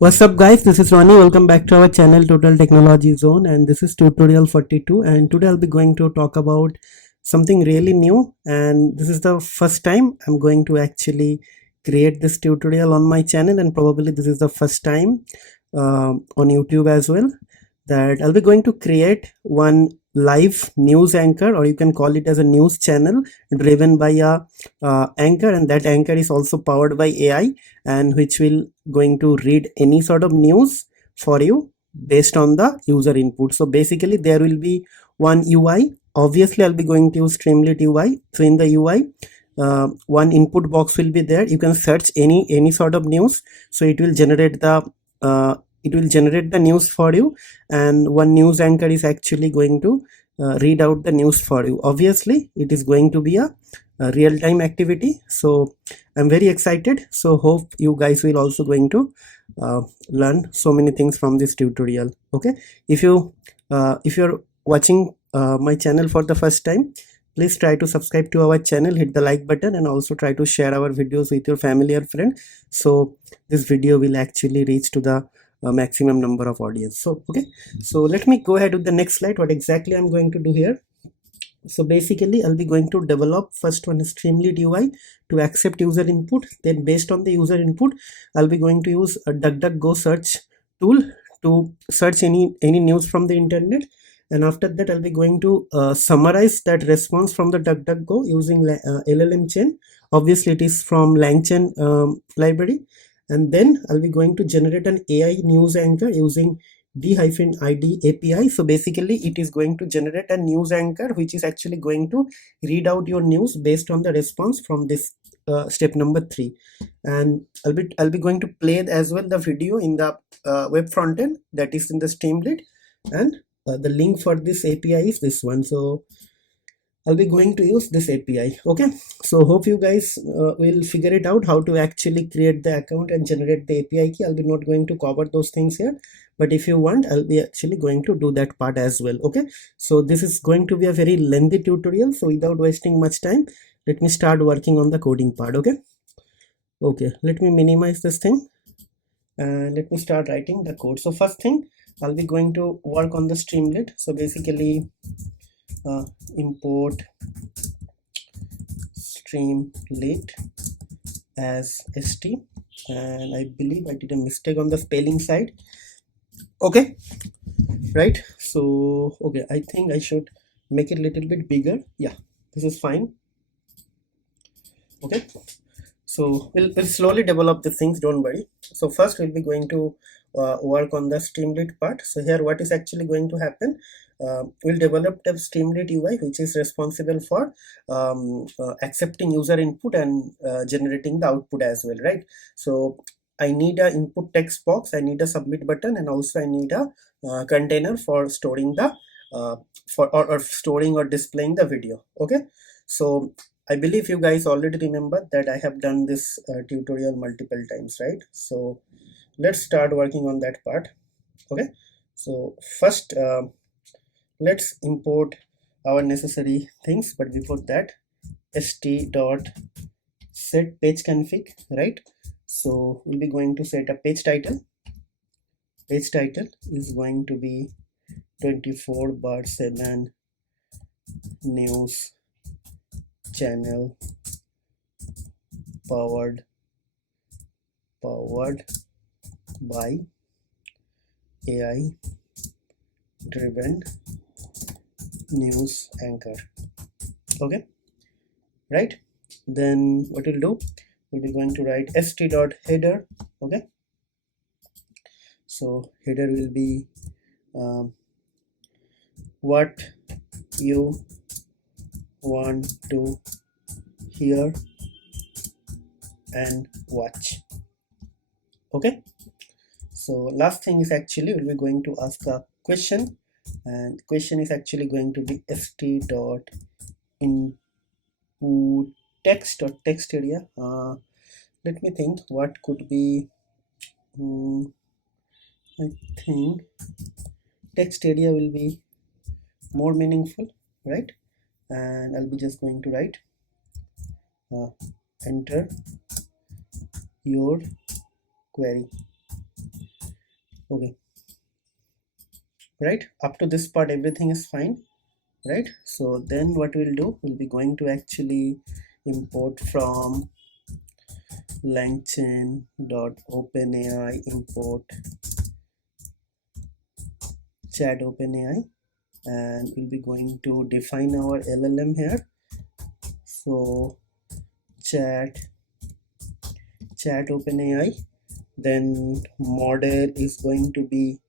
What's up guys, this is Ronnie. Welcome back to our channel Total Technology Zone, and this is tutorial 42, and today I'll be going to talk about something really new, and this is the first time I'm going to actually create this tutorial on my channel, and probably this is the first time on YouTube as well, that I'll be going to create one live news anchor, or you can call it as a news channel driven by a anchor, and that anchor is also powered by AI, and which will going to read any sort of news for you based on the user input. So basically there will be one UI. Obviously I'll be going to use Streamlit UI. So in the UI, one input box will be there. You can search any sort of news, so it will generate the news for you, and one news anchor is actually going to read out the news for you. Obviously it is going to be a real-time activity, so I'm very excited. So hope you guys will also going to learn so many things from this tutorial. Okay, if you're watching my channel for the first time, please try to subscribe to our channel, hit the like button, and also try to share our videos with your family or friend, so this video will actually reach to the maximum number of audience. So okay, so let me go ahead with the next slide, what exactly I'm going to do here. So basically I'll be going to develop first one Streamlit UI to accept user input. Then based on the user input, I'll be going to use a DuckDuckGo Search tool to search any news from the internet, and after that I'll be going to summarize that response from the DuckDuckGo using LLM chain. Obviously it is from Langchain library, and then I'll be going to generate an AI news anchor using d-id API. So basically it is going to generate a news anchor which is actually going to read out your news based on the response from this step number 3, and I'll be going to play as well the video in the web frontend that is in the Streamlit, and the link for this API is this one. So I'll be going to use this API. Okay, so hope you guys will figure it out how to actually create the account and generate the API key. I'll be not going to cover those things here, but if you want, I'll be actually going to do that part as well. Okay, so this is going to be a very lengthy tutorial, so without wasting much time, let me start working on the coding part. Okay, let me minimize this thing and let me start writing the code. So first thing, I'll be going to work on the Streamlit. So basically import Streamlit as st, and I believe I did a mistake on the spelling side. Okay, right, so okay, I think I should make it a little bit bigger. Yeah, this is fine. Okay, so we'll slowly develop the things, don't worry. So first we'll be going to work on the Streamlit part. So here what is actually going to happen, we'll develop the Streamlit UI which is responsible for accepting user input and generating the output as well, right? So I need a input text box, I need a submit button, and also I need a container for storing the or storing or displaying the video. Okay, so I believe you guys already remember that I have done this tutorial multiple times, right? So let's start working on that part. Okay, so first let's import our necessary things, but before that, st dot set page config, right? So we'll be going to set a page title. Page title is going to be 24/7 news channel powered by AI driven news anchor. Okay, right, then what we'll do, we'll be going to write st.header. Okay, so header will be what you want to hear and watch. Okay, so last thing is actually we'll be going to ask a question, and question is actually going to be st dot input text or text area. Let me think what could be. I think text area will be more meaningful, right? And I'll be just going to write enter your query. Okay, right, up to this part everything is fine, right? So then what we'll do, we'll be going to actually import from Langchain dot OpenAI import chat OpenAI, and we'll be going to define our LLM here. So chat OpenAI, then model is going to be,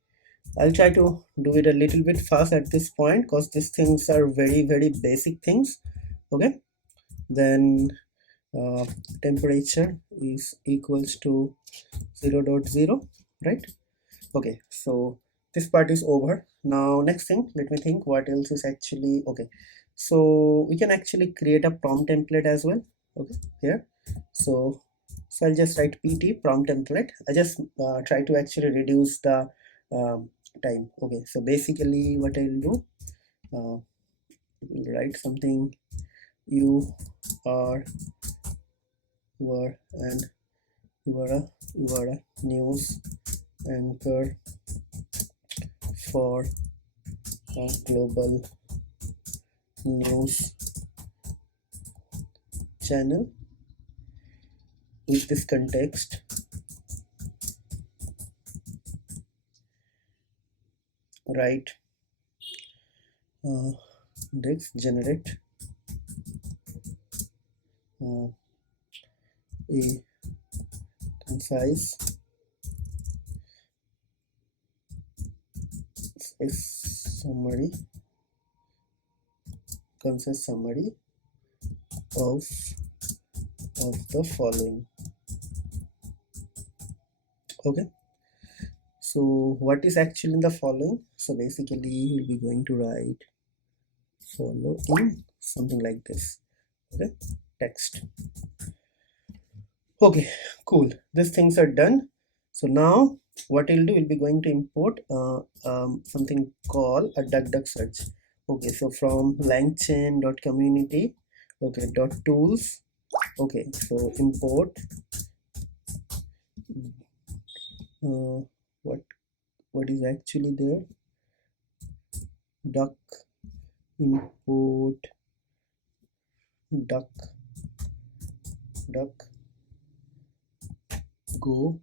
I'll try to do it a little bit fast at this point because these things are very basic things. Okay, then temperature is equals to 0.0, right? Okay, so this part is over. Now next thing, let me think what else is actually okay. So we can actually create a prompt template as well. Okay, here, so I'll just write pt prompt template. I just try to actually reduce the um, time. Okay, so basically what I'll do, write something, you are and you are a news anchor for a global news channel. With this context, write this generate a concise summary of the following. Okay, so what is actually in the following? So basically you'll be going to write following something like this. Okay, text. Okay, cool, these things are done. So now what we'll do, we'll be going to import something called a DuckDuck search. Okay, so from langchain.community, okay, .tools. Okay, so import what is actually there, duck import DuckDuckGo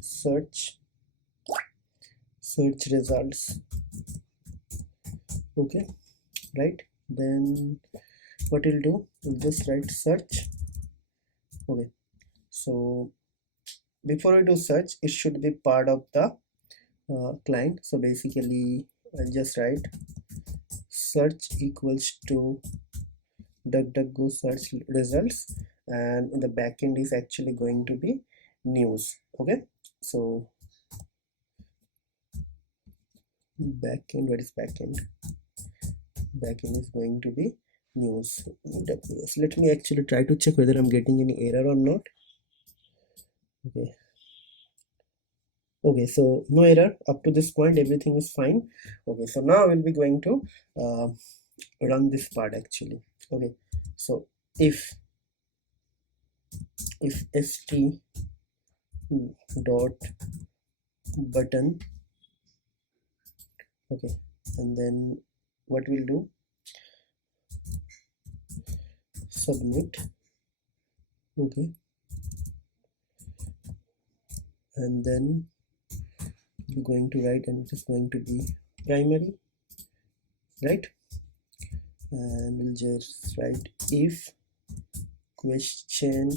search results. Okay, right, then what we'll do, we'll just write search. Okay, so before we do search, it should be part of the client. So basically I'll just write search equals to DuckDuckGo search results, and in the backend is actually going to be news. Okay, so backend, what is backend? Backend is going to be news. Let me actually try to check whether I'm getting any error or not. Okay, okay, so no error up to this point, everything is fine. Okay, so now we'll be going to run this part actually. Okay, so if st dot button, okay, and then what we'll do, submit. Okay, and then we're going to write, and it is going to be primary, right? And we'll just write if question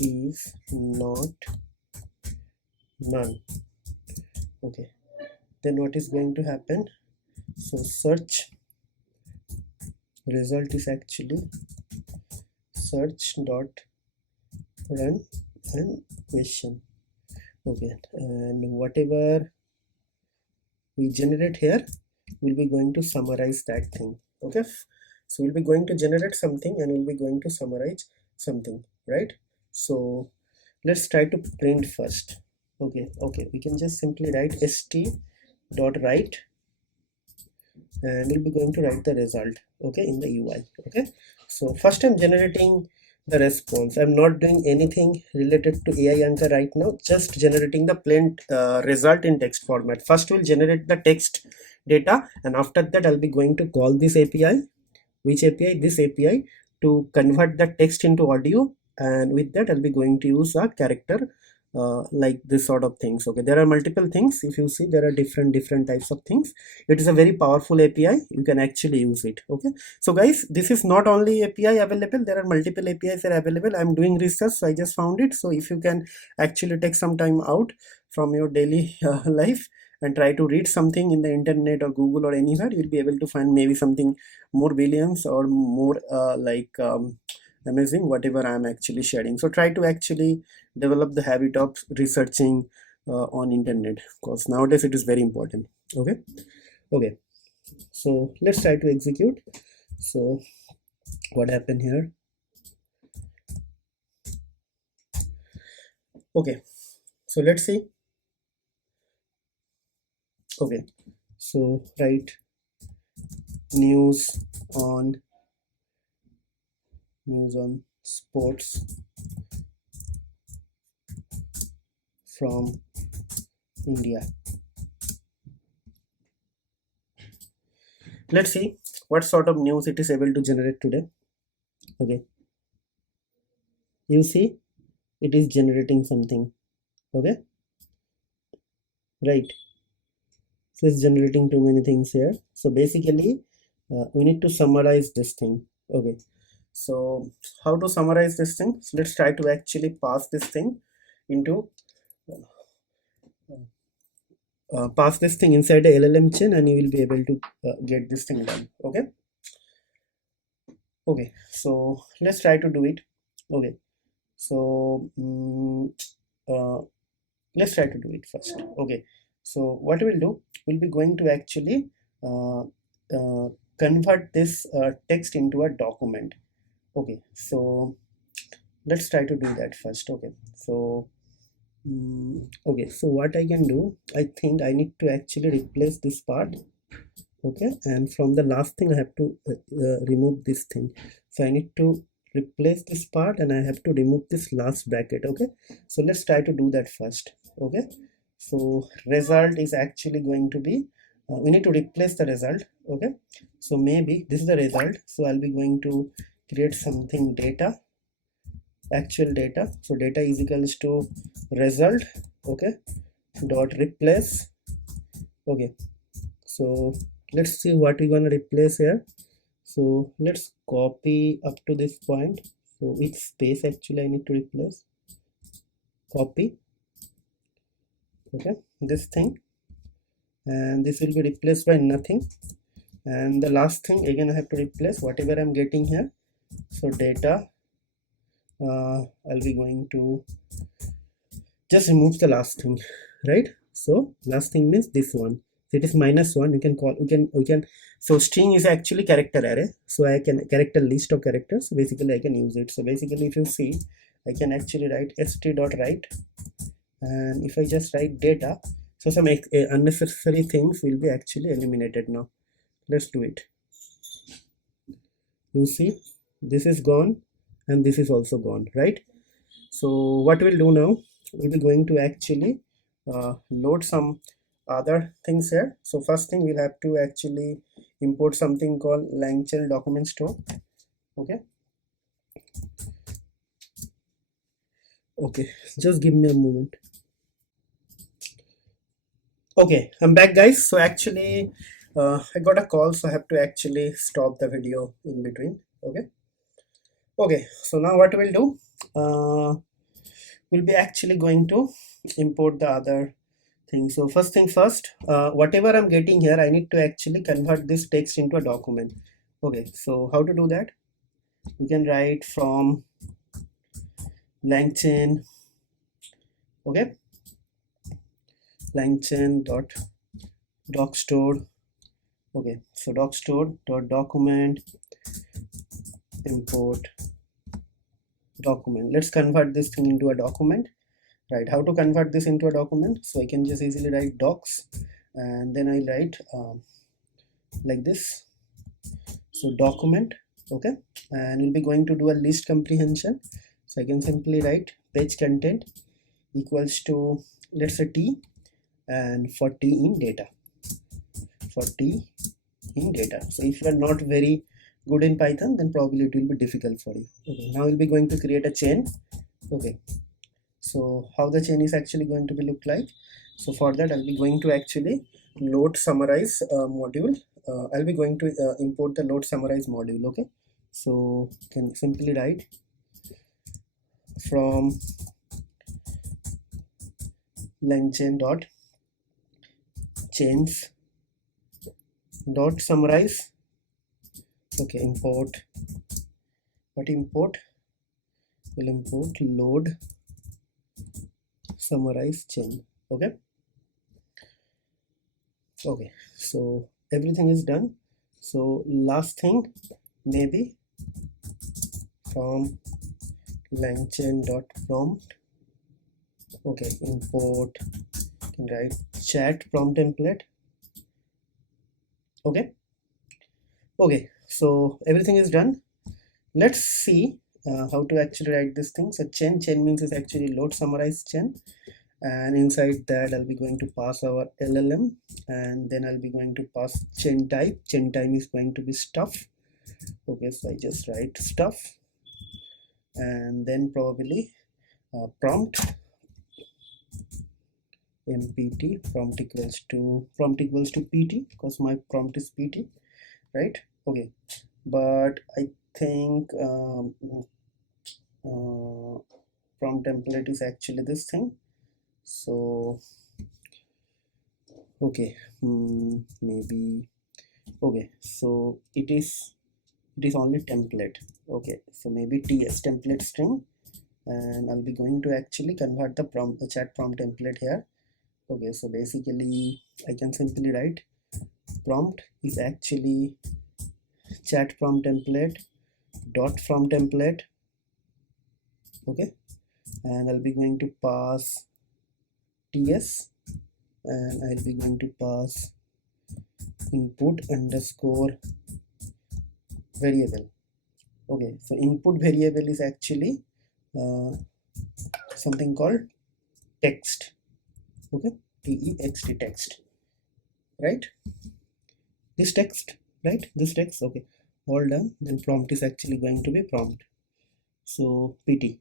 is not none. Okay, then what is going to happen, so search result is actually search dot run and question. Okay, and whatever we generate here, we'll be going to summarize that thing. Okay, so we'll be going to generate something and we'll be going to summarize something, right? So let's try to print first. Okay, we can just simply write st dot write, and we'll be going to write the result, okay, in the UI. Okay, so first I'm generating the response. I'm not doing anything related to AI Anchor right now, just generating the plain result in text format. First we'll generate the text data, and after that I'll be going to call this API. Which API? This API, to convert the text into audio, and with that I'll be going to use a character like this sort of things. Okay, there are multiple things. If you see, there are different types of things. It is a very powerful API. You can actually use it. Okay, so guys, this is not only API available, there are multiple APIs are available. I'm doing research, so I just found it. So if you can actually take some time out from your daily life and try to read something in the internet or Google or anywhere, you'll be able to find maybe something more billions or more amazing, whatever I'm actually sharing. So try to actually develop the habit of researching on internet, because nowadays it is very important. Okay, so let's try to execute. So what happened here? Okay, so let's see. Okay, so write news on sports from India. Let's see what sort of news it is able to generate today. Okay, you see, it is generating something. Okay, right, so it's generating too many things here. So basically we need to summarize this thing. Okay, so how to summarize this thing? So let's try to actually pass this thing into pass this thing inside a LLM chain, and you will be able to get this thing done. Okay, so let's try to do it. Okay, so let's try to do it first. Okay, so what we'll do, we'll be going to actually convert this text into a document. Okay, so let's try to do that first. Okay, so okay, so what I can do, I think I need to actually replace this part. Okay, and from the last thing I have to remove this thing. So I need to replace this part, and I have to remove this last bracket. Okay, so let's try to do that first. Okay, so result is actually going to be we need to replace the result. Okay, so maybe this is the result, so I'll be going to create something data, actual data. So data is equals to result. Okay, dot replace. Okay, so let's see what we're gonna replace here. So let's copy up to this point. So which space actually I need to replace? Copy. Okay, this thing, and this will be replaced by nothing. And the last thing again I have to replace whatever I'm getting here. So data, I'll be going to just remove the last thing, right? So last thing means this one. So it is -1. You can call, we can. So string is actually character array. So I can character list of characters. So basically I can use it. So basically if you see, I can actually write st.write, and if I just write data, so some unnecessary things will be actually eliminated now. Let's do it. You see, this is gone and this is also gone, right? So what we'll do now, we'll be going to actually load some other things here. So first thing, we'll have to actually import something called Langchain document store. Okay, just give me a moment. Okay, I'm back, guys. So actually I got a call, so I have to actually stop the video in between. Okay, so now what we'll do, we'll be actually going to import the other thing. So first thing first, whatever I'm getting here, I need to actually convert this text into a document. Okay, so how to do that? We can write from Langchain. Okay, Langchain dot docstore. Okay, so docstore dot document import document. Let's convert this thing into a document. Right, how to convert this into a document? So I can just easily write docs, and then I write like this. So document, Okay, and we'll be going to do a list comprehension. So I can simply write page content equals to, let's say, t, and for t in data, for t in data. So if you are not very good in Python, then probably it will be difficult for you. Okay, now we'll be going to create a chain. Okay, so how the chain is actually going to be look like? So for that, I'll be going to actually load summarize module. I'll be going to import the load summarize module. Okay, so you can simply write from Langchain dot chains dot summarize. Okay, import, what import? Will import load summarize chain. Okay, okay, so everything is done. So last thing, maybe from Langchain dot prompt. Okay, import, right, chat prompt template. Okay, okay, so everything is done. Let's see how to actually write this thing. So chain means is actually load summarize chain, and inside that I'll be going to pass our LLM, and then I'll be going to pass chain type. Chain type is going to be stuff. Okay, so I just write stuff, and then probably prompt mpt, prompt equals to pt, because my prompt is pt, right? Okay, but I think prompt template is actually this thing. So okay, maybe, okay, so it is only template. Okay, so maybe ts, template string, and I'll be going to actually convert the prompt, the chat prompt template here. Okay, so basically I can simply write prompt is actually chat prompt template dot from template. Okay, and I'll be going to pass ts, and I'll be going to pass input underscore variable. Okay, so input variable is actually something called text. Okay, text, text, right? This text, right? This text. Okay, all done. Then prompt is actually going to be prompt. So pt.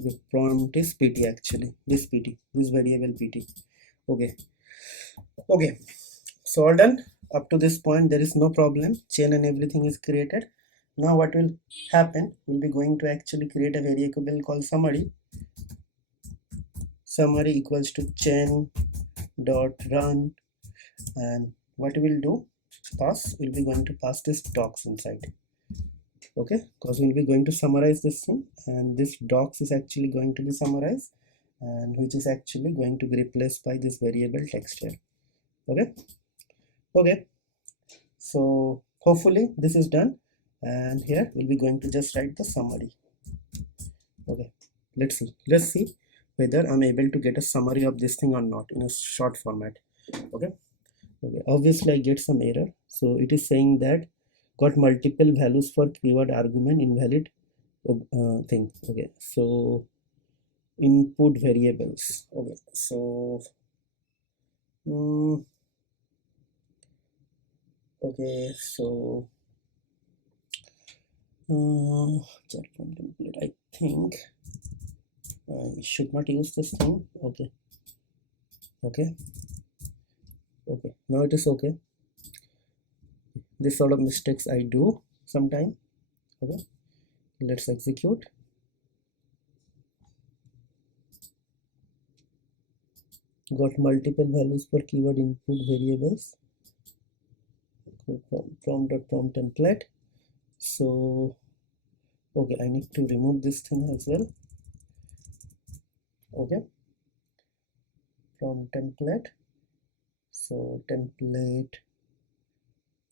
Okay, prompt is pt actually. This pt, this variable pt. Okay, okay. So all done. Up to this point, there is no problem. Chain and everything is created. Now what will happen? We'll be going to actually create a variable called summary. Summary equals to chain dot run, and what we'll do, pass, we'll be going to pass this docs inside. Okay, because we'll be going to summarize this thing, and this docs is actually going to be summarized, and which is actually going to be replaced by this variable text here. Okay, okay, so hopefully this is done, and here we'll be going to just write the summary. Okay, let's see whether I'm able to get a summary of this thing or not in a short format. Okay, okay, obviously I get some error. So it is saying that got multiple values for keyword argument, invalid thing. Okay, so input variables. Okay, so okay, so chat from template, I think I should not use this thing. Okay, okay, okay, now it is okay. This sort of mistakes I do sometime. Okay, let's execute. Got multiple values for keyword input variables. Prompt template. So okay, I need to remove this thing as well. Okay, from template, so template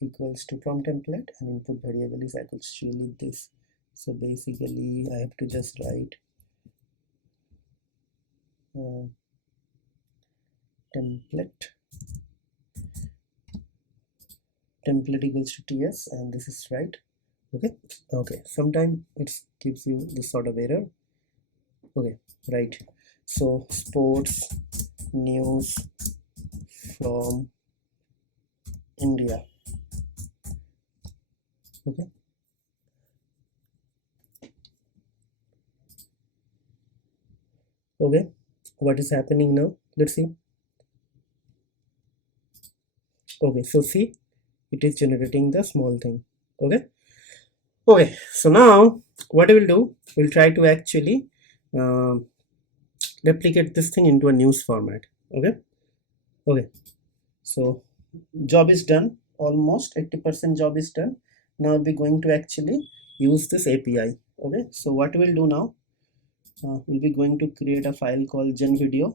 equals to prompt template, and input variable is actually this. So basically I have to just write template equals to ts, and this is right. Okay, sometimes it gives you this sort of error. Okay, right. So sports news from India. Okay, okay, what is happening now? Let's see. Okay, so see, it is generating the small thing. Okay, okay, so now what I will do, we'll try to actually um, replicate this thing into a news format. Okay, okay, so job is done, almost 80% job is done. Now I'll be going to actually use this API. Okay, so what we'll do now, we'll be going to create a file called genvideo.py,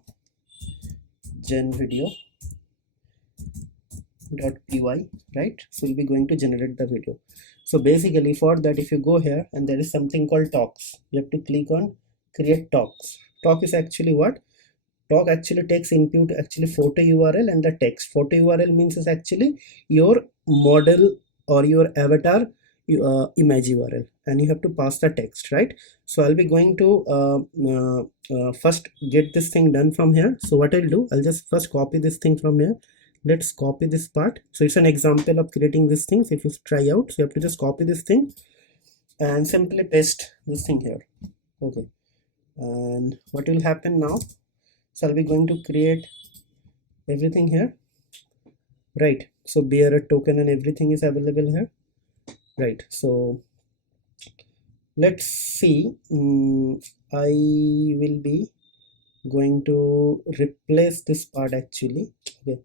right? So we'll be going to generate the video. So basically for that, if you go here and there is something called talks, you have to click on create talks. Talk is actually what? Talk actually takes input actually photo URL and the text. Photo URL means is actually your model or your avatar image URL, and you have to pass the text, right? So I'll be going to first get this thing done from here. So what I'll do, I'll just first copy this thing from here. Let's copy this part. So it's an example of creating these things. If you try out, so you have to just copy this thing and simply paste this thing here. Okay, and what will happen now, so I'll be going to create everything here, right? So bearer token and everything is available here, right? So let's see. I will be going to replace this part actually. Okay,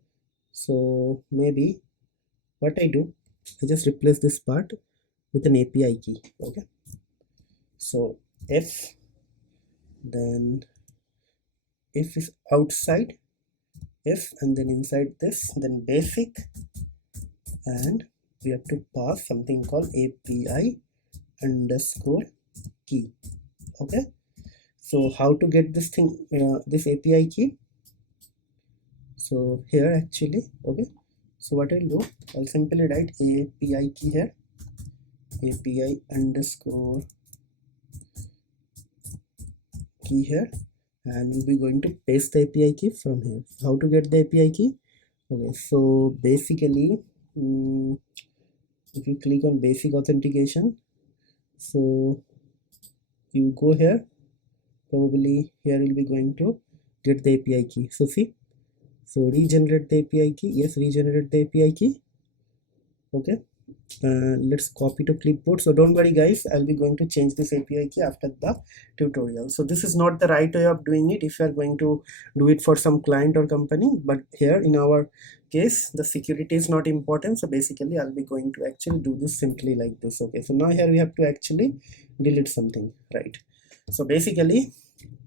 so maybe what I do, I just replace this part with an API key. Okay, so if, then if is outside, if, and then inside this, then basic, and we have to pass something called API underscore key. Okay, so how to get this thing, this API key? So here actually, okay, so what I'll do, I'll simply write API key here, API underscore key here, and we'll be going to paste the API key from here. How to get the API key? Okay, so basically, if you click on basic authentication, so you go here, probably here we'll be going to get the API key. So see, so regenerate the API key. Yes, regenerate the API key. Okay, let's copy to clipboard. So don't worry guys, I'll be going to change this API key after the tutorial. So this is not the right way of doing it if you are going to do it for some client or company, but here in our case the security is not important. So basically I'll be going to actually do this simply like this. Okay, so now here we have to actually delete something, right? So basically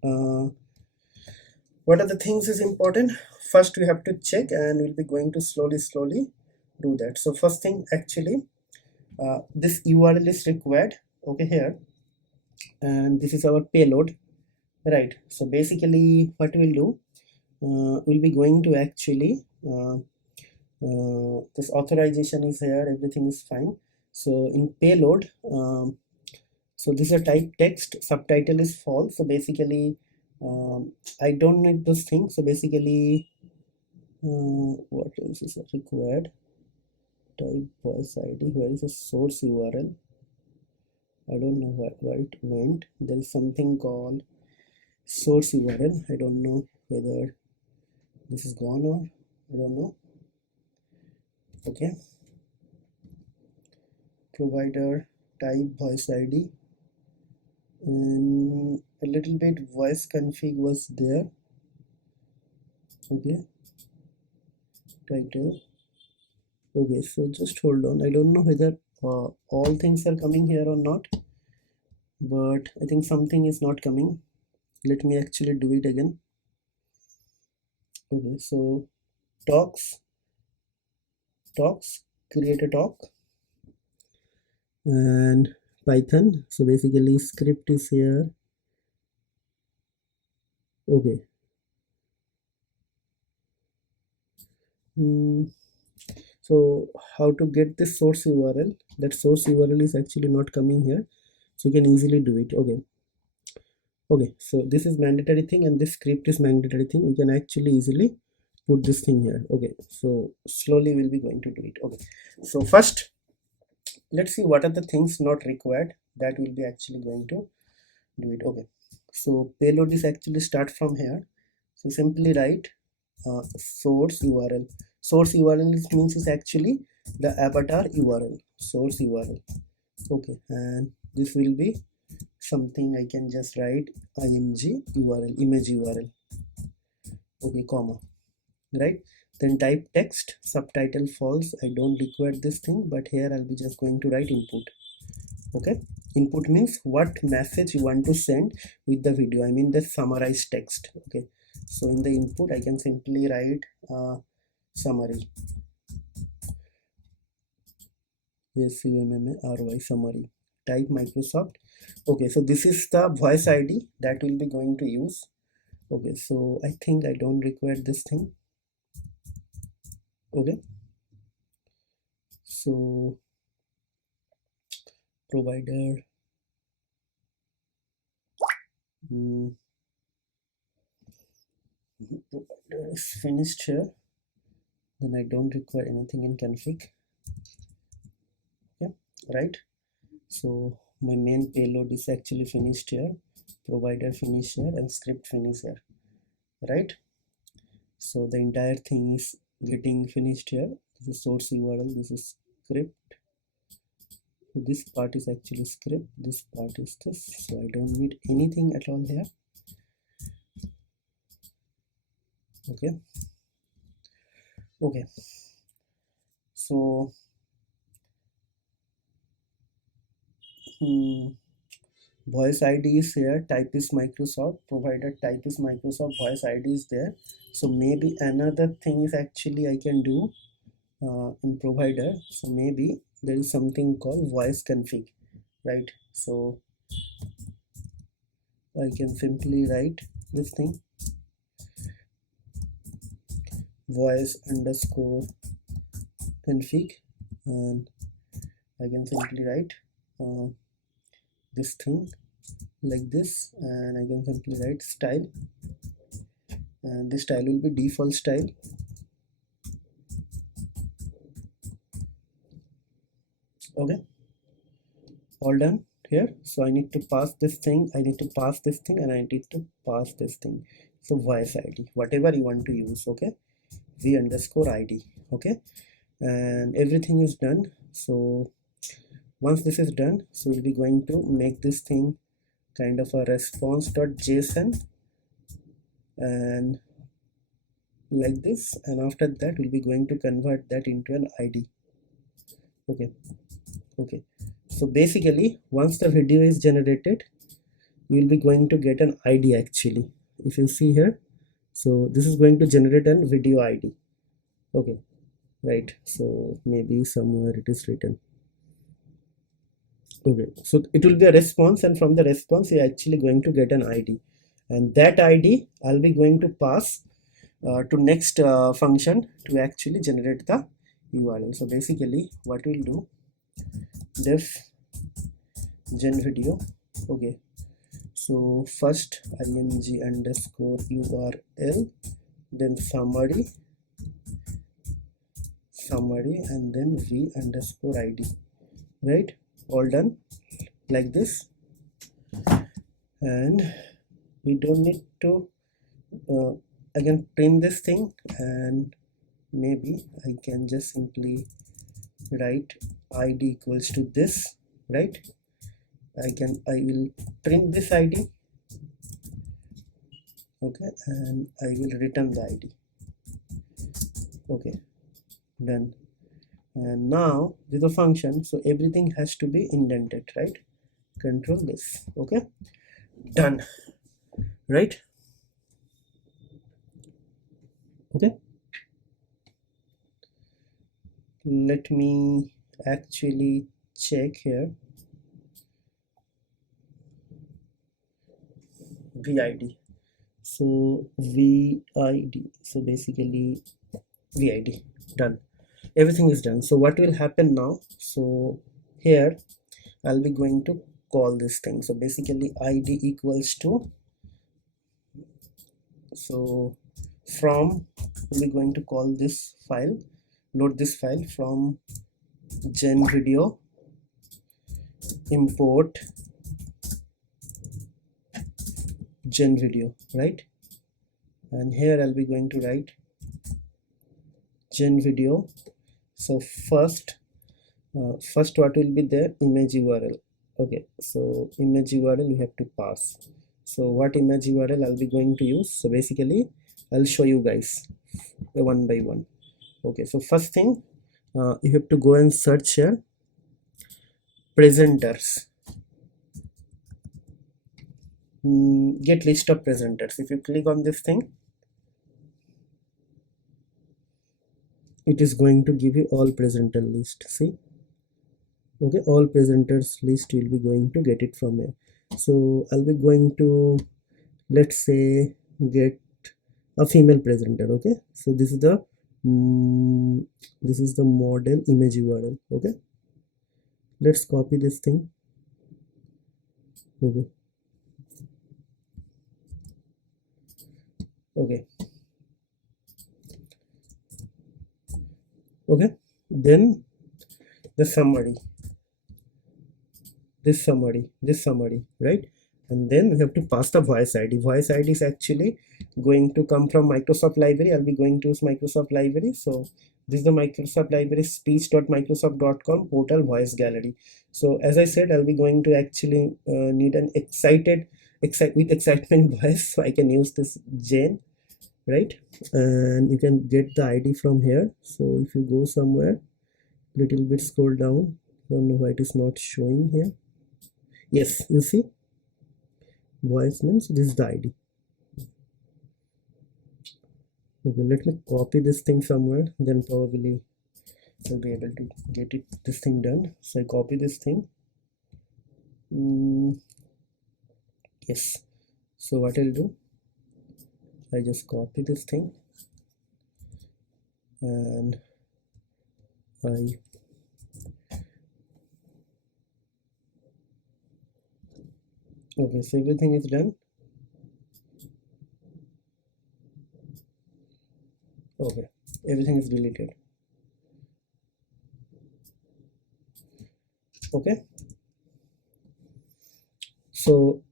what are the things is important? First we have to check, and we'll be going to slowly do that. So first thing actually, this URL is required, okay, here, and this is our payload, right? So basically what we'll do, we'll be going to actually this authorization is here, everything is fine. So in payload, so this is a type text, subtitle is false. So basically I don't need this thing. So basically what else is required? Type voice ID. Where is the source URL? I don't know where it went. There is something called source URL. I don't know whether this is gone or I don't know. Okay, provider type voice ID, and a little bit voice config was there. Okay, title. Okay, so just hold on. I don't know whether all things are coming here or not, but I think something is not coming. Let me actually do it again. Okay, so talks, create a talk, and Python. So basically script is here. Okay. So So how to get this source URL? That source URL is actually not coming here, so you can easily do it. Okay, so this is mandatory thing and this script is mandatory thing. We can actually easily put this thing here. Okay, so slowly we'll be going to do it. Okay, so first let's see what are the things not required that we'll be actually going to do it. Okay, so payload is actually start from here. So simply write source URL. Source URL means is actually the avatar URL, source URL. Okay, and this will be something I can just write img URL, image URL. Okay, comma, right? Then type text, subtitle false. I don't require this thing, but here I'll be just going to write input. Okay, input means what message you want to send with the video. I mean the summarized text. Okay, so in the input I can simply write summary, summary, summary. Type Microsoft. Okay, so this is the voice ID that we'll be going to use. Okay, so I think I don't require this thing. Okay, so provider provider is finished here, then I don't require anything in config. Yeah, right. So my main payload is actually finished here, provider finished here, and script finished here, right? So the entire thing is getting finished here. This is source URL, this is script. So this part is actually script, this part is this, so I don't need anything at all here. Okay, so voice ID is here, type is Microsoft, provider type is Microsoft, voice ID is there. So maybe another thing is actually I can do in provider. So maybe there is something called voice config, right? So I can simply write this thing, voice underscore config, and I can simply write this thing like this, and I can simply write style, and this style will be default style. Okay, all done here. So I need to pass this thing, I need to pass this thing, and I need to pass this thing. So voice ID, whatever you want to use. Okay, v underscore id. Okay, and everything is done. So once this is done, so we'll be going to make this thing kind of a response.json and like this, and after that we'll be going to convert that into an id. Okay, so basically once the video is generated, you'll be going to get an id actually. If you see here, so this is going to generate a video id. Okay, right, so maybe somewhere it is written. Okay, so it will be a response, and from the response you're actually going to get an id, and that id I'll be going to pass to next function to actually generate the URL. So basically what we'll do, def gen video. Okay, so first img underscore URL, then summary, and then v underscore id, right? All done like this, and we don't need to again print this thing, and maybe I can just simply write id equals to this, right? I will print this id. Okay, and I will return the id. Okay, done. And now this is a function, so everything has to be indented, right? Control this. Okay, done, right? Okay, let me actually check here. vid, so vid, so basically vid done. everything is done. So what will happen now? So here I'll be going to call this thing. So basically id equals to, so from, we're going to call this file, load this file from gen video import gen video, right? And here I'll be going to write gen video. So first what will be there, image URL. Okay, so image URL you have to pass. So what image URL I'll be going to use? So basically I'll show you guys one by one. Okay, so first thing, you have to go and search here presenters, get list of presenters. If you click on this thing, it is going to give you all presenter list. See, okay, all presenters list, you'll be going to get it from here. So I'll be going to, let's say, get a female presenter. Okay, so this is the model image URL. Okay, let's copy this thing. Okay, okay, okay, then the summary, this summary, right? And then we have to pass the voice ID. Voice ID is actually going to come from Microsoft library. I'll be going to use Microsoft library. So this is the Microsoft library, speech.microsoft.com portal voice gallery. So as I said, I'll be going to actually need an with excitement voice, so I can use this Jane, right? And you can get the ID from here. So if you go somewhere, little bit scroll down, I don't know why it is not showing here. Yes, you see, voice means this is the ID. Okay, let me copy this thing somewhere, then probably I'll be able to get this thing done. So I copy this thing. Yes, so what I'll do, I just copy this thing and okay, so everything is done. Okay, everything is deleted. Okay, so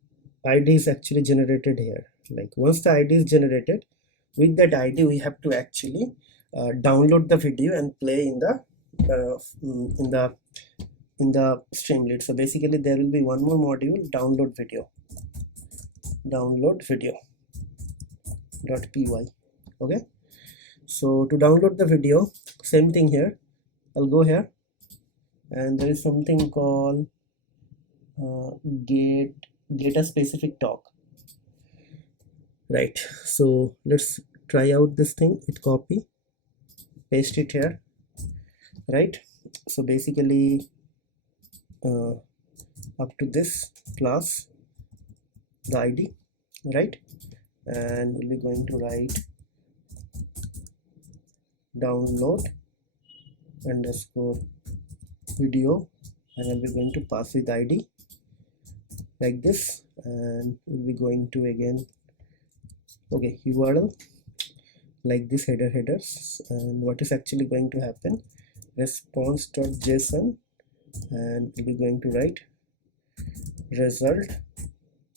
ID is actually generated here. Like once the ID is generated, with that ID we have to actually download the video and play in the Streamlit. So basically there will be one more module, download video .py. Okay, so to download the video, same thing here. I'll go here and there is something called get a specific talk, right? So let's try out this thing. It copy, paste it here, right? So basically up to this class, the ID, right? And we'll be going to write download underscore video, and I'll be going to pass with ID like this, and we'll be going to again, okay, URL like this, headers, and what is actually going to happen, response.json, and we'll be going to write result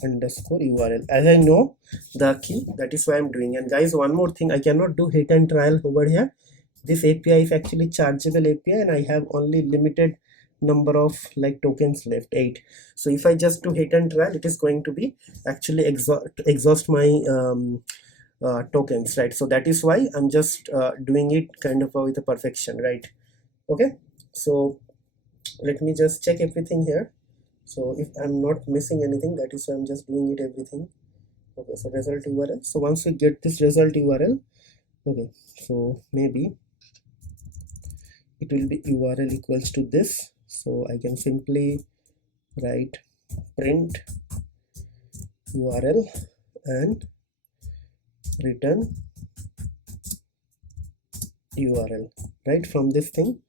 underscore URL. As I know the key, that is why I'm doing. And guys, one more thing, I cannot do hit and trial over here. This API is actually chargeable API and I have only limited number of like tokens left, 8. So if I just do hit and trial, it is going to be actually exhaust my tokens, right? So that is why I'm just doing it kind of with a perfection, right? Okay, so let me just check everything here. So if I'm not missing anything, that is why I'm just doing it everything. Okay, so result URL. So once we get this result URL, okay, so maybe it will be URL equals to this. So I can simply write print URL and return URL, right, from this thing.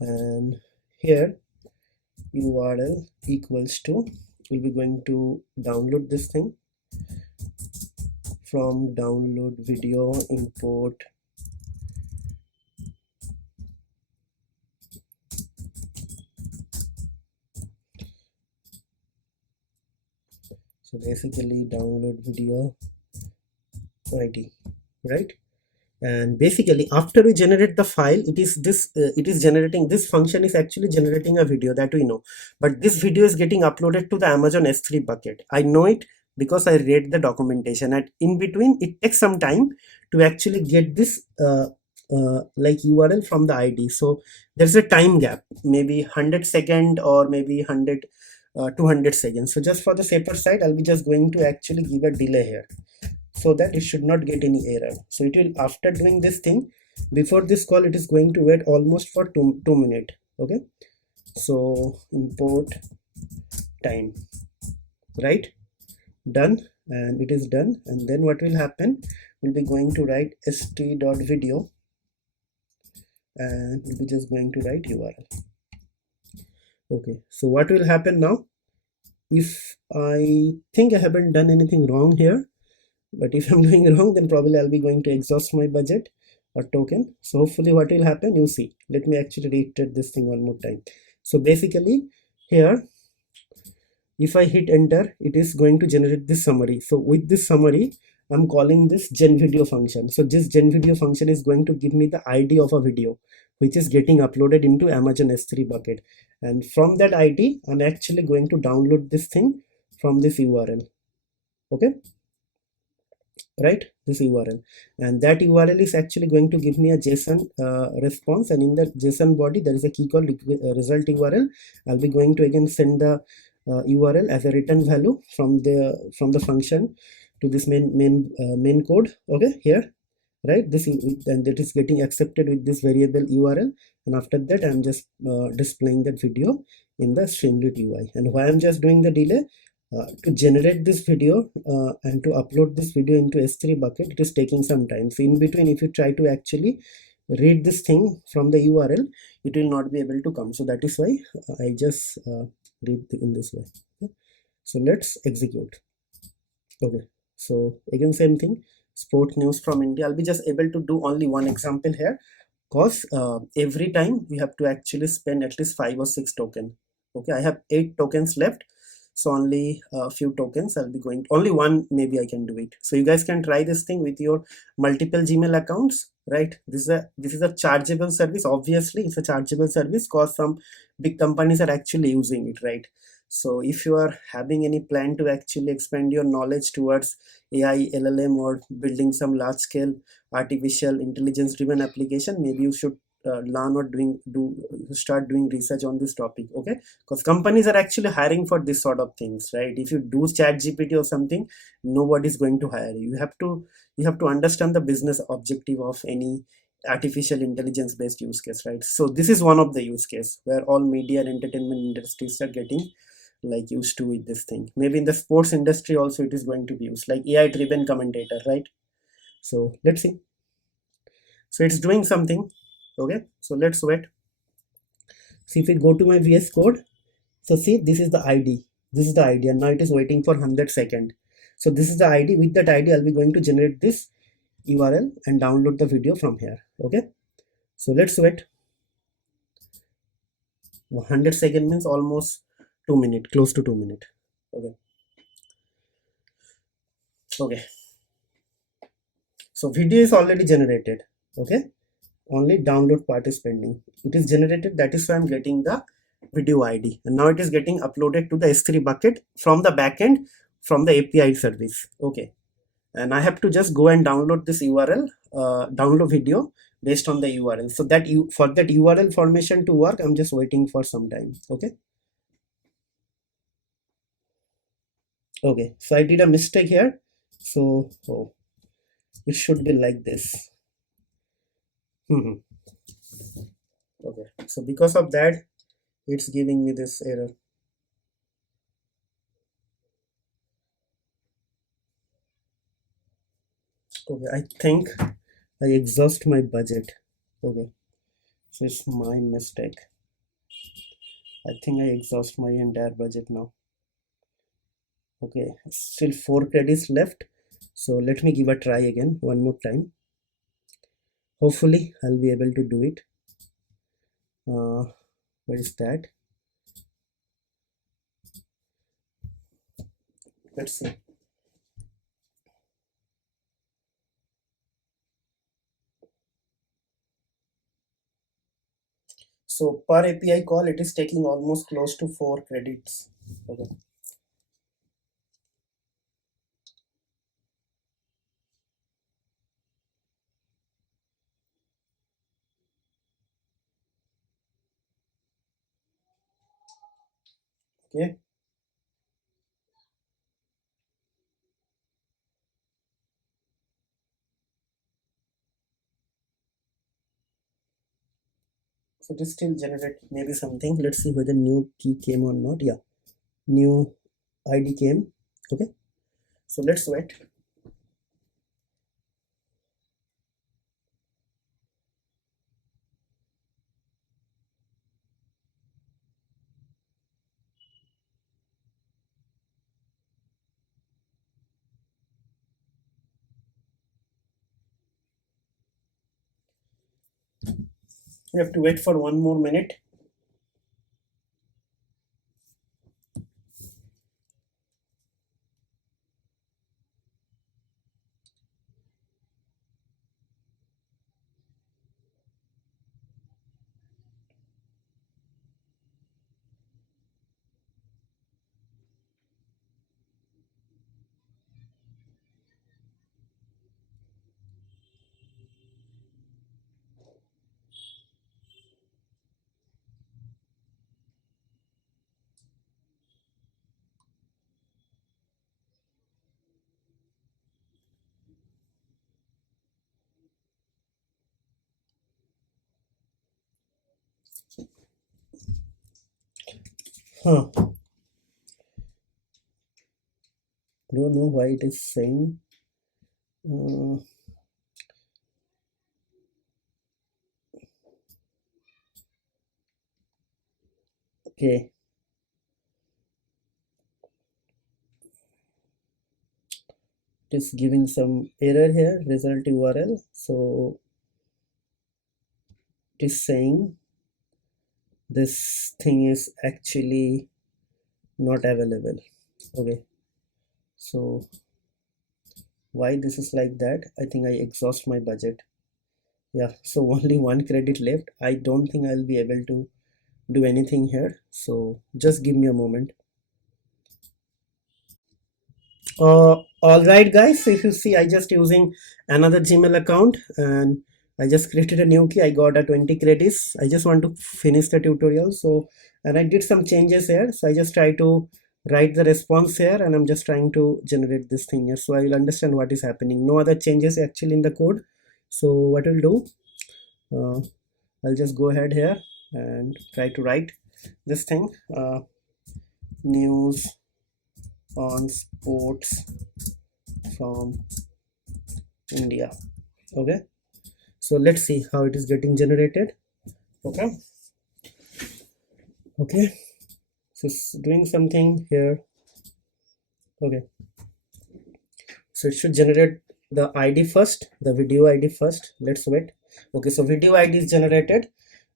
And here URL equals to, we'll be going to download this thing from download video, import so basically download video ID, right? And basically after we generate the file, it is this it is generating, this function is actually generating a video, that we know, but this video is getting uploaded to the Amazon S3 bucket. I know it because I read the documentation, and in between it takes some time to actually get this like URL from the ID. So there's a time gap, maybe 100 second or maybe 200 seconds. So just for the safer side, I'll be just going to actually give a delay here, so that it should not get any error. So it will, after doing this thing, before this call, it is going to wait almost for 2 minutes. Okay, so import time, right, done, and it is done. And then what will happen, we'll be going to write st.video, and we'll be just going to write URL. Okay, so what will happen now, if I think I haven't done anything wrong here, but if I'm doing wrong, then probably I'll be going to exhaust my budget or token. So hopefully what will happen, you see, let me actually reiterate this thing one more time. So basically here, if I hit enter, it is going to generate this summary. So with this summary, I'm calling this gen video function. So this gen video function is going to give me the ID of a video which is getting uploaded into Amazon S3 bucket, and from that ID I'm actually going to download this thing from this URL. Okay, right, this URL, and that URL is actually going to give me a JSON response, and in that JSON body there is a key called result URL. I'll be going to again send the URL as a return value from the function to this main code. Okay, here, right, this is, and that is getting accepted with this variable URL, and after that I'm just displaying that video in the Streamlit UI. And why I'm just doing the delay, to generate this video and to upload this video into S3 bucket, it is taking some time. So in between, if you try to actually read this thing from the URL, it will not be able to come. So that is why I just read in this way. Okay. So let's execute. Okay, so again same thing, sport news from India. I'll be just able to do only one example here, because every time we have to actually spend at least 5 or 6 tokens. Okay, I have 8 tokens left, so only a few tokens I'll be going, only one maybe I can do it. So you guys can try this thing with your multiple Gmail accounts, right? This is a chargeable service. Obviously it's a chargeable service because some big companies are actually using it, right? So if you are having any plan to actually expand your knowledge towards AI, LLM, or building some large scale artificial intelligence driven application, maybe you should learn or start doing research on this topic. Okay, because companies are actually hiring for this sort of things, right? If you do chat GPT or something, nobody's going to hire you. You have to understand the business objective of any artificial intelligence based use case, right? So this is one of the use case where all media and entertainment industries are getting like used to with this thing. Maybe in the sports industry also it is going to be used, like AI driven commentator, right? So let's see. So it's doing something. Okay, so let's wait. See, if we go to my VS code, so see, this is the ID, this is the ID, and now it is waiting for 100 seconds. So this is the ID. With that ID I'll be going to generate this URL and download the video from here. Okay, so let's wait. 100 seconds means almost 2 minutes, close to 2 minutes. Okay, so video is already generated. Okay, only download part is pending. It is generated, that is why I'm getting the video ID, and now it is getting uploaded to the S3 bucket from the backend, from the API service. Okay, and I have to just go and download this URL, download video based on the URL. So that for that URL formation to work, I'm just waiting for some time. Okay, so I did a mistake here. So it should be like this. Okay, so because of that, it's giving me this error. Okay, I think I exhaust my budget. Okay, so it's my mistake. I think I exhaust my entire budget now. Okay, still 4 credits left, so let me give a try again one more time. Hopefully I'll be able to do it. Where is that? Let's see. So per API call, it is taking almost close to 4 credits. Okay. Okay. So this still generate maybe something. Let's see whether new key came or not. Yeah, new ID came. Okay. So let's wait. We have to wait for 1 more minute. Huh. Don't know why it is saying. Uh, okay. It is giving some error here. Result URL. So it is saying this thing is actually not available. Okay. So why this is like that? I think I exhaust my budget. Yeah, so only 1 credit left. I don't think I'll be able to do anything here, so just give me a moment. All right guys, so if you see, I just using another Gmail account and I just created a new key. I got a 20 credits. I just want to finish the tutorial, so and I did some changes here, so I just try to write the response here and I'm just trying to generate this thing here, so I will understand what is happening. No other changes actually in the code. So what I'll do, uh, I'll just go ahead here and try to write this thing, news on sports from India. Okay, so let's see how it is getting generated. Okay, okay, so it's doing something here. Okay, so it should generate the ID first, the video ID first. Let's wait. Okay, so video ID is generated.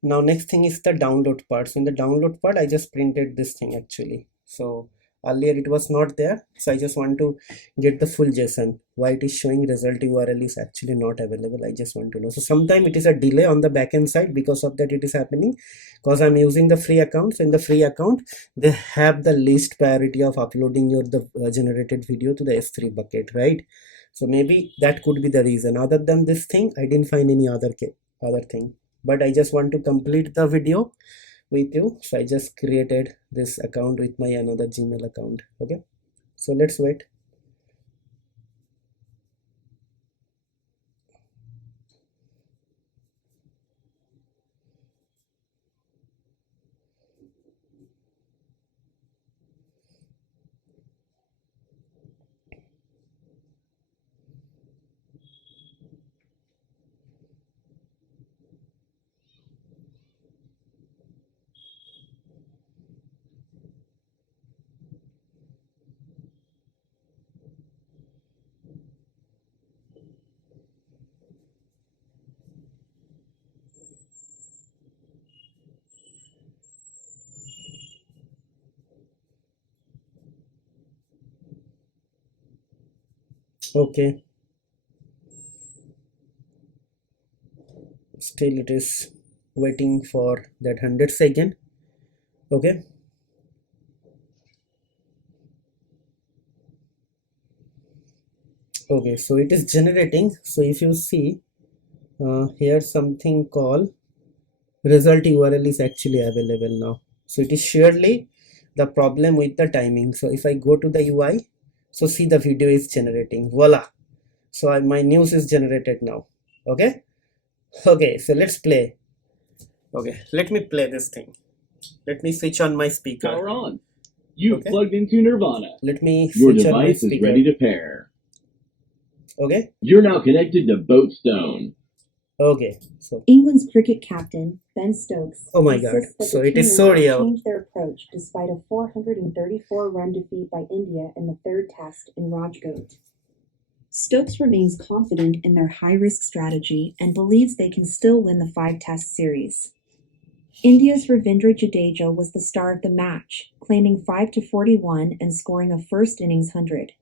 Now next thing is the download part. So in the download part I just printed this thing actually. So earlier it was not there, so I just want to get the full JSON. Why it is showing result URL is actually not available, I just want to know. So sometime it is a delay on the backend side, because of that it is happening, because I'm using the free account. So in the free account they have the least priority of uploading your generated video to the S3 bucket, right? So maybe that could be the reason. Other than this thing I didn't find any other thing, but I just want to complete the video with you, so I just created this account with my another Gmail account. Okay, so let's wait. Okay, still it is waiting for that 100 second. Okay, okay, so it is generating. So if you see here, something called result URL is actually available now. So it is surely the problem with the timing. So if I go to the UI, so see the video is generating, voila. So my news is generated now. Okay, okay, so let's play. Okay, let me play this thing. Let me switch on my speaker. Power on. You've Okay. plugged into Nirvana. Let me Your switch on my device is speaker. ready to pair. Okay, You're now connected to Boatstone. okay, so England's cricket captain, Ben Stokes, oh my god, insists that so the it team is will so not real. change their approach despite a 434-run defeat by India in the third test in Rajkot. Stokes remains confident in their high-risk strategy and believes they can still win the 5-test series. India's Ravindra Jadeja was the star of the match, claiming 5-41 and scoring a first-innings 100.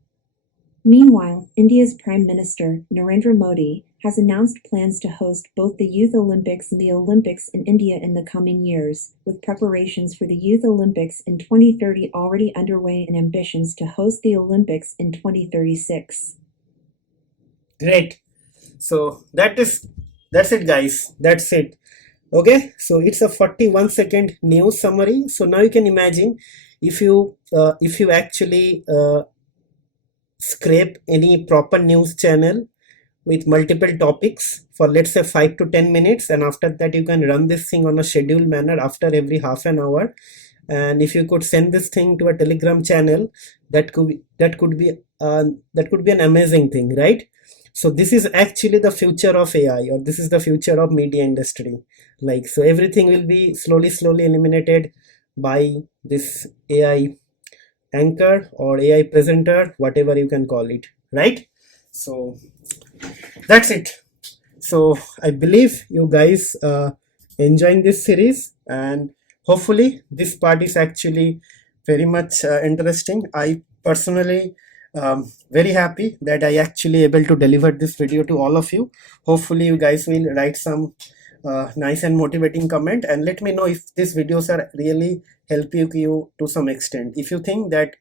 Meanwhile, India's Prime Minister, Narendra Modi, has announced plans to host both the Youth Olympics and the Olympics in India in the coming years, with preparations for the Youth Olympics in 2030 already underway and ambitions to host the Olympics in 2036. Great. So that's it, guys. That's it. Okay, so it's a 41-second news summary. So now you can imagine if you actually scrape any proper news channel with multiple topics for, let's say, 5 to 10 minutes, and after that you can run this thing on a scheduled manner after every half an hour. And if you could send this thing to a Telegram channel, that could be an amazing thing, right? So this is actually the future of AI, or this is the future of media industry. Like, so everything will be slowly eliminated by this AI anchor or AI presenter, whatever you can call it, right? So that's it. So I believe you guys enjoying this series, and hopefully this part is actually very much interesting. I personally very happy that I actually able to deliver this video to all of you. Hopefully you guys will write some nice and motivating comment and let me know if these videos are really help you to some extent. If you think that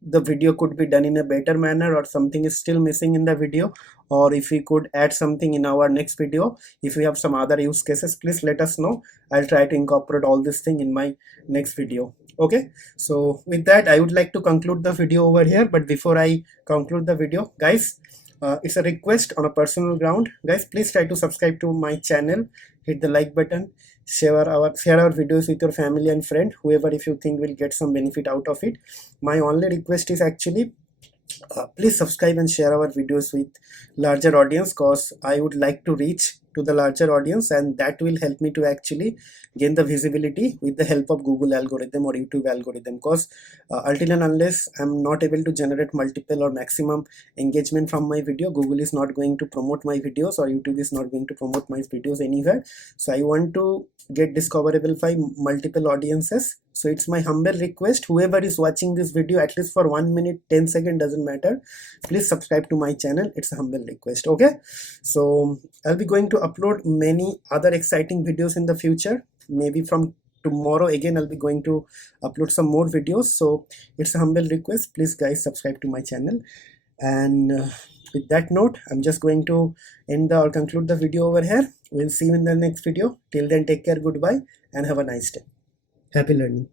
the video could be done in a better manner, or something is still missing in the video, or if we could add something in our next video, if we have some other use cases, please let us know. I'll try to incorporate all this thing in my next video. Okay, so with that I would like to conclude the video over here. But before I conclude the video, guys, it's a request on a personal ground. Guys, please try to subscribe to my channel, hit the like button, share our videos with your family and friend, whoever if you think will get some benefit out of it. My only request is actually please subscribe and share our videos with larger audience, cause I would like to reach to the larger audience, and that will help me to actually gain the visibility with the help of Google algorithm or YouTube algorithm. Because until and unless I'm not able to generate multiple or maximum engagement from my video, Google is not going to promote my videos, or YouTube is not going to promote my videos anywhere. So I want to get discoverable by multiple audiences. So it's my humble request, whoever is watching this video, at least for 1 minute 10 seconds, doesn't matter, please subscribe to my channel. It's a humble request. Okay, so I'll be going to upload many other exciting videos in the future. Maybe from tomorrow again I'll be going to upload some more videos. So it's a humble request, please guys subscribe to my channel. And with that note, I'm just going to end or conclude the video over here. We'll see you in the next video. Till then, take care, goodbye, and have a nice day. Happy learning.